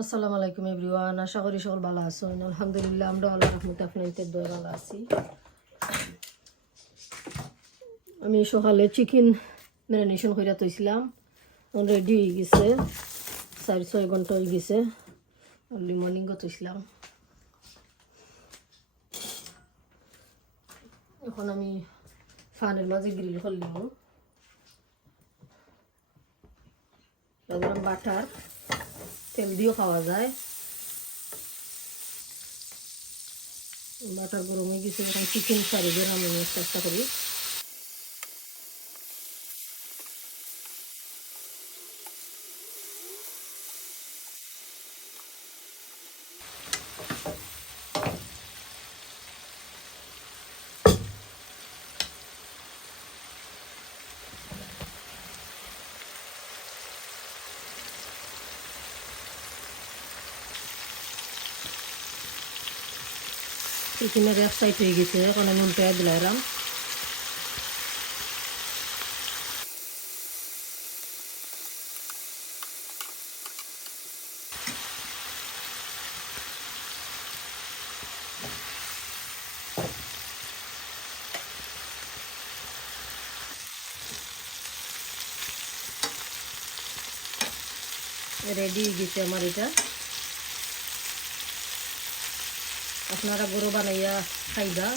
আসসালামু আলাইকুম এভরিওয়ান, আশা করি সকল ভালো আছেন। আলহামদুলিল্লাহ আমরা আল্লাহর রহমতে আপনাদের দয়া ভালো আছি। আমি সকালে চিকেন ম্যারিনেশন করে তৈছিলাম, রেডি হয়ে গেছে, 4-6 ঘন্টা হয়ে গেছে। আর্লি মর্নিংও তৈছিলাম। এখন আমি ফানের মাঝে গ্রিল করলাম। সাধারণ বাটার তেল দিয়েও খাওয়া যায়। বাটার গরম হয়ে গেছে, এখন চিকেন ফ্রাই করে আমি চেষ্টা করি। চিকেনের এক সাইড হয়ে গেছে, এখন আমি উল্টে দিলাম। রেডি হয়ে গেছে আমার এটা। আপনারা গরু বানাইয়া খাইবা,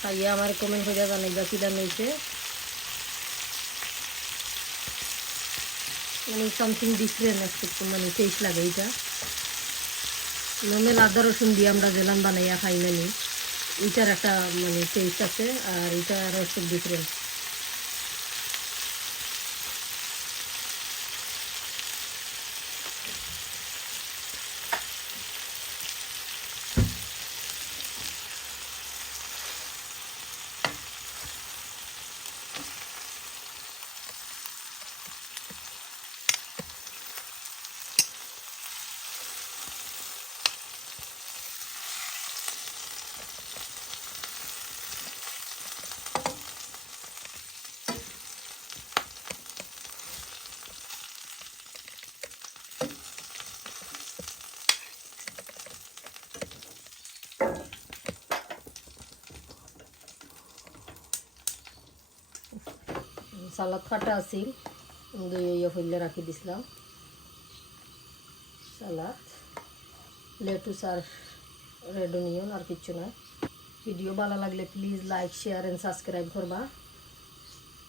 খাইয়া আমার কমেন্ট করে জানাইবা কিনা হয়েছে। মানে সামথিং ডিফারেন্ট একটু মানে টেস্ট লাগে এটা। নর্মাল আদা রসুন দিয়ে আমরা জেলান বানাইয়া খাই নানি, এটার একটা মানে টেস্ট আছে, আর এটা আরও একটু ডিফারেন্ট। সালাদ কাটা আছিল, ইয়ে ফেলে রাখি দিছিলাম। সালাদ, লেটুস আর রেড অনিয়ন, আর কিচ্ছু না। ভিডিও ভালো লাগলে please like, share and subscribe করবা,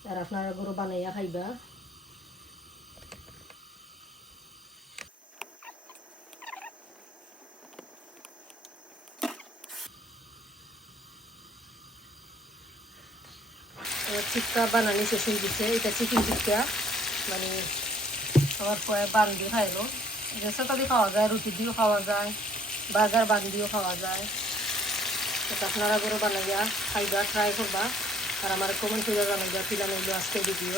আর আপনারা গরু বানাইয়া খাইবা। টিক্কা বানানি শেষ হয়ে গেছে। এটা চিকেন টিক্কা, মানে সবার পরে বান দিয়ে খাইলো। রেসাটা দিয়ে খাওয়া যায়, রুটি দিয়েও খাওয়া যায়, বাজার বান দিয়েও খাওয়া যায়। এটা আপনারা গরু বানাইয়া খাইবা, ট্রাই করবা, আর আমার কমেন্ট করে জানাইবা কিনা নিল আজকে ভিডিও।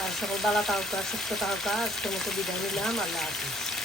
আর সকল বালা তাহকা, সুস্থ তাহকা। আজকের মতো বিদায় নিলাম। আল্লাহ হাফিজ।